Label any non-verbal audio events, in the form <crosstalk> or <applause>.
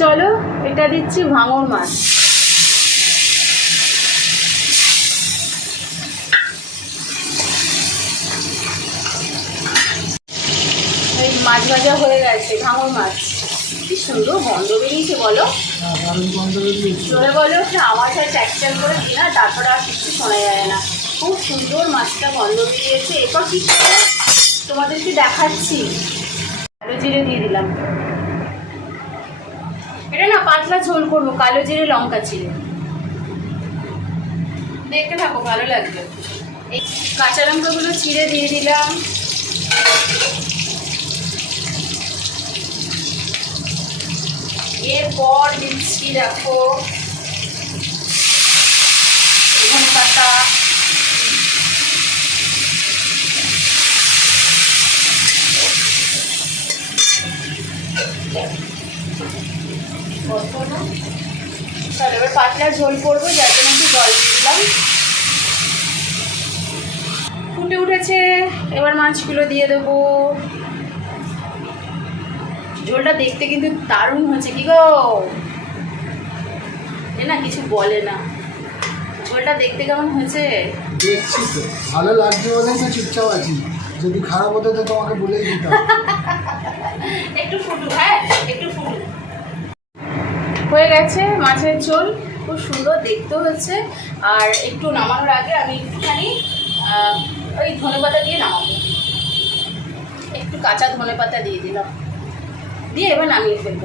চলো, এটা দিচ্ছি ভাঙর মাছ। মাছ ভাজা হয়ে গেছে মাছ। কি সুন্দর গন্ধ বলো। বলো করে তারপরে আর কিছু শোনা যায় না। খুব সুন্দর মাছটা গন্ধ এরপর তোমাদেরকে দেখাচ্ছি। কালো জিরে দিয়ে দিলাম। পাতলা ঝোল করব কালো জিরে লঙ্কা চিড়ে দেখতে থাকো ভালো লাগবে। এই কাঁচা লঙ্কাগুলো চিড়ে দিয়ে দিলাম। এরপর দিচ্ছি দেখো ধনে পাতা তাহলে এবার পাতলা ঝোল করব যার জন্য একটু জল দিলাম। ফুটে উঠেছে। এবার মাছগুলো দিয়ে দেবো। ঝোলটা দেখতে কিন্তু দারুণ হয়েছে কি গো? এ না কিছু বলে না। ঝোলটা দেখতে কেমন হয়েছে? দেখছি তো। ভালো লাগছে বলেই তো চুপচাপ আছি। যদি খারাপ হতো তো তোমাকে বলেই দিতাম <laughs> একটু ফুটু হ্যাঁ একটু ফুটু হয়ে গেছে, মাছের ঝোল। খুব সুন্দর দেখতে হচ্ছে। আর একটু নামানোর আগে আমি একটুখানি ওই ধনে পাতা দিয়ে নামাবো। একটু কাঁচা ধনে পাতা দিয়ে দিলাম। দিয়ে এবার নামিয়ে ফেলব।